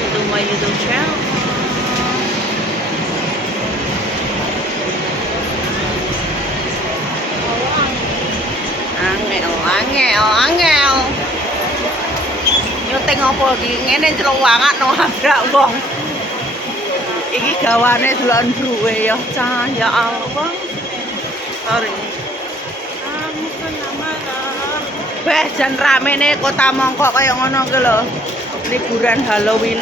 to my YouTube channel. Angel. Nyuting apa iki? Ngene celuwangan nabrak wong. Iki gawane deloken bruwe ya, cah. Ya Allah. Sorry. Kamu kena marah. Beh, jan ramene kota mongkok kaya ngono ki lho. Liburan Halloween.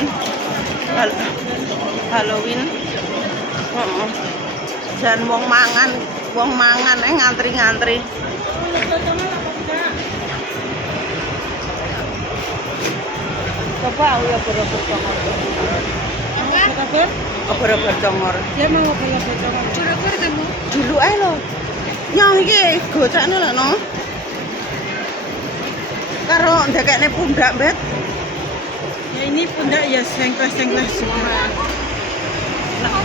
Halloween. Heeh. Jan wong mangan ngantri-ngantri. Coba ya berobat congor. Apa? Berobat congor. Dia mau berobat congor. Curug-curug temu. Dulu ae lho. Nyong iki gocekne lho no. Karo ndekekne pundak, Bet. Ya ini pundak ya sengkles-sengkles semua. Nah,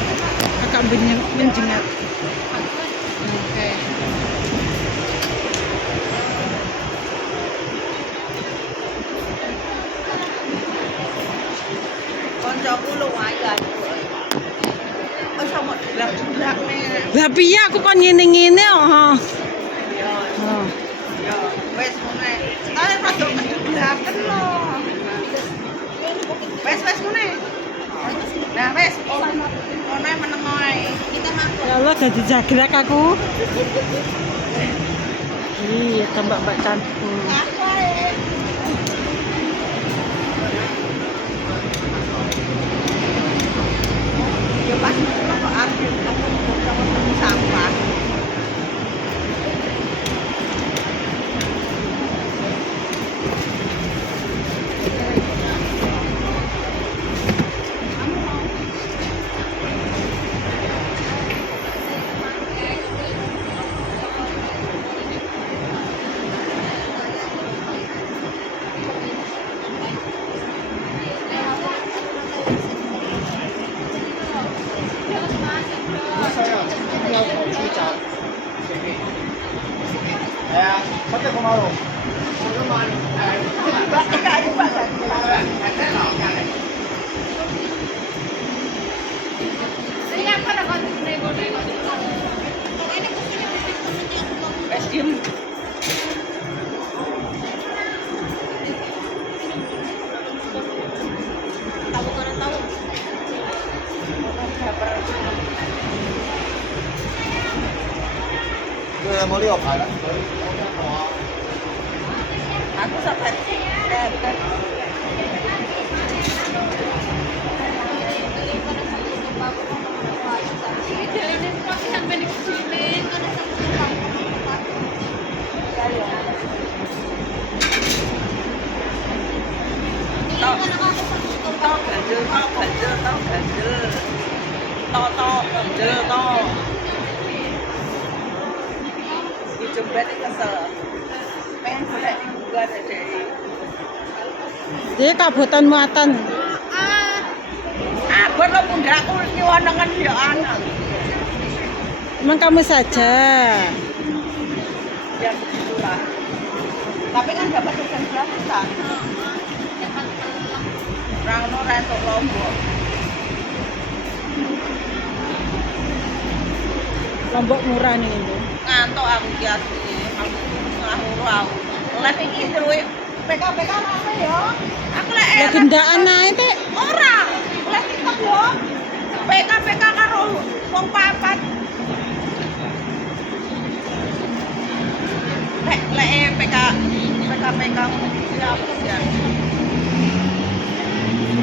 agak menjengat. Oke. Koncoku lumayan. Oh sama dilak-dilak nih. Lah piye aku kon ngene-ngene kok. Ya, wes ngene. Ale padha dilak-dilaken lho. Wes ngene. Nah, wes ono meneng ae. Kita mampu. Ya Allah dadi jagrek aku. Iya, tambah mbak cantik. Ya pas kok ambil sampah. Es diem. Mau lihat apa? Aku sampai bukan. Ganjel. Dijembet kesel. Pengen golek juga deh. Dia kabutan muatan. Abot lo pundakku nyuwanengen ya anak. Emang kamu saja. Ya begitulah. Tapi kan dapat sekian gratisan. Rangno rentok Lombok. Lombok murah nih itu. Ngantuk aku ki asline. Aku ngawur aku. Lek iki duwe PKPK rame ya. Aku lek Ya gendaan ae teh. ora. Lek TikTok yo. PKPK karo wong papat. Lek PKPK siapa ya?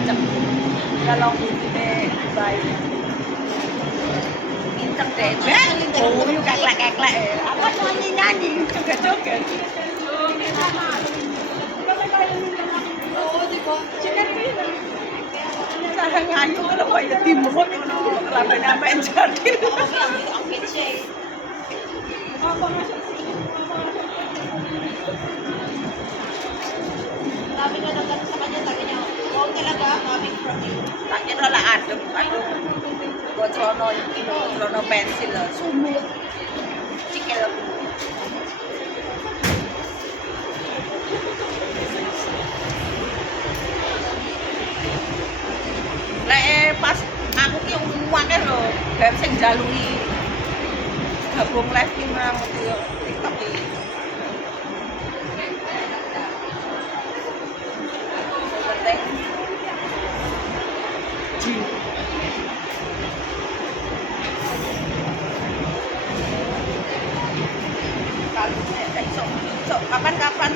Cek. Kalau ngene baik. Incek deh. Oh, yuk keklek. Apa nyanyi joget-joget. Cara nyanyi kalau kaya timut ngono rame-rame jadi. Sabi nga daw sa kanya, sabi niya, huwag talaga coming from you. Tak kira lah adem. Gue celono pensil sumut. Cikil. akeh lho, beb sing njalui gabung live ki nang TikTok iki. Penting. Kapan-kapan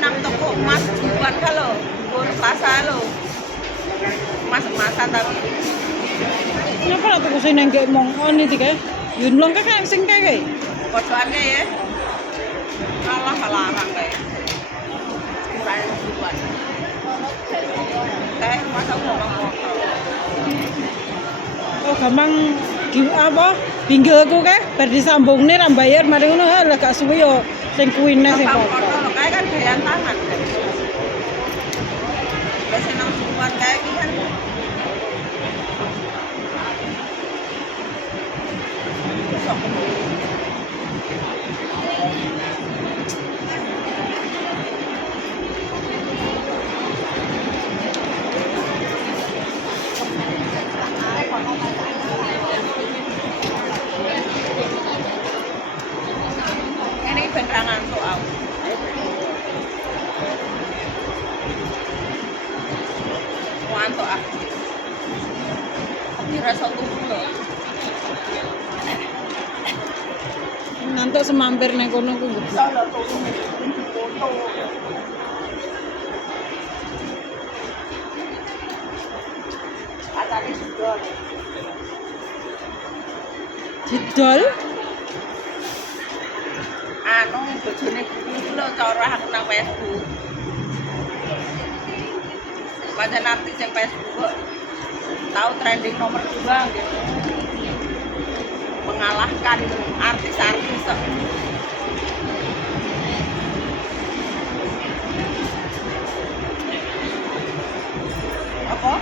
nang toko emas juan kalau gur pasar lo emas-emasan tapi Kenapa lah tuku sing nengke mongkon iki kae? Yun long kakak sing kae. pojoannya ya kalah larang kayak kurang juan kayak masa ngomong motor Oh gampang apa? Pinggilku kae bar disambungne ra bayar mari ngono ha lah gak suwe yo sing kuwine sing Bang pokok. motor kayak kan gayan tangan kan biasa nang juan kayak gini kan sok ini beneran soal ngantuk ah ini rasa tubuh loh Nanti semampir nang kono ku. salah tubuh foto atane sudah Didol? anu bojone iki lho cara aku nang Facebook. Pancen artis yang Facebook kok tahu trending nomor 2 gitu. Mengalahkan artis-artis. Apa?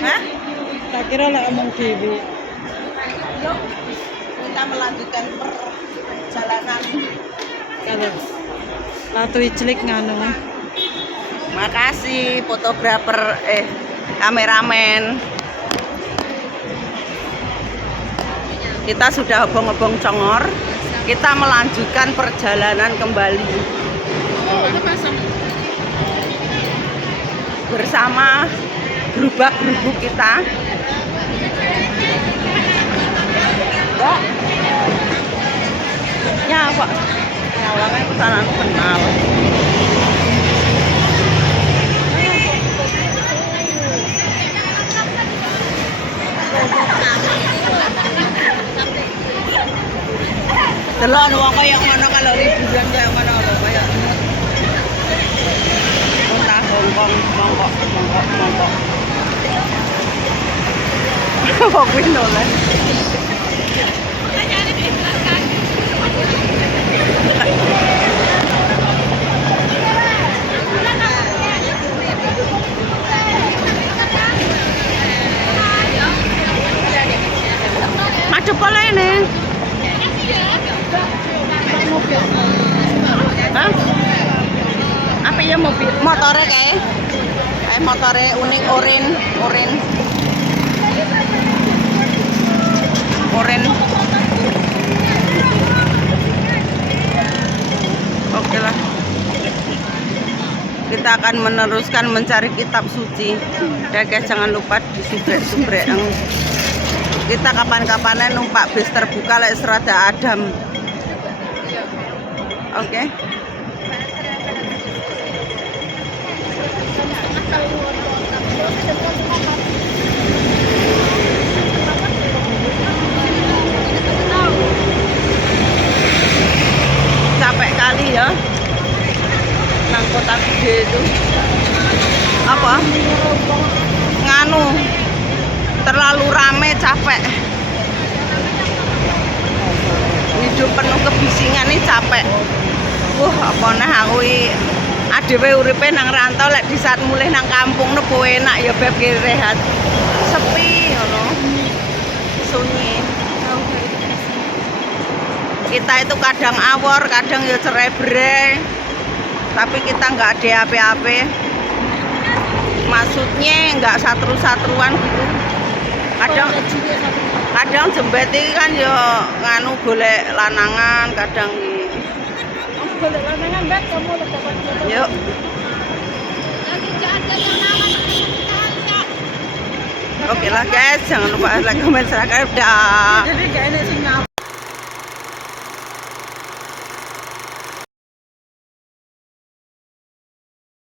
Hah? Tak kira lah omong dhewe. Yuk, kita melanjutkan perjalanan. Kalau Ratu Ijlik nganu. Makasih fotografer kameramen. Kita sudah obong-obong Congor. Kita melanjutkan perjalanan kembali. Bersama gerubak-gerubuk kita. Mbak. Ya, Pak. Nyawangnya pesanan kenal. Delok wong kaya ngono kalau liburan kaya ngono lho kaya entah Hongkong mongkok. Kok kuwi noleh. Macet pola ini. Hah? Apa ya mobil? Motornya kayak motornya unik oren. Oke lah. Kita akan meneruskan mencari kitab suci. Ya guys, jangan lupa disubrek-subrek. Kita kapan-kapanan numpak bis terbuka lek serada Adam. Oke. Capek kali ya. Nang kota gede itu. Apa? Nganu. Terlalu rame, capek. Hidup penuh kebisingan ini capek. Apa nah aku adewe uripe nang rantau lek di saat mulai nang kampung nopo enak ya beb rehat. Sepi ngono. Sunyi. Kita itu kadang awor, kadang ya cerebre. Tapi kita nggak ada apa-apa. maksudnya nggak satu-satuan gitu. Kadang kadang jembet iki kan yo nganu golek lanangan, kadang Golek lanangan bet kamu dapat foto. yuk. Oke lah guys, jangan lupa like, comment, subscribe, dah. Jadi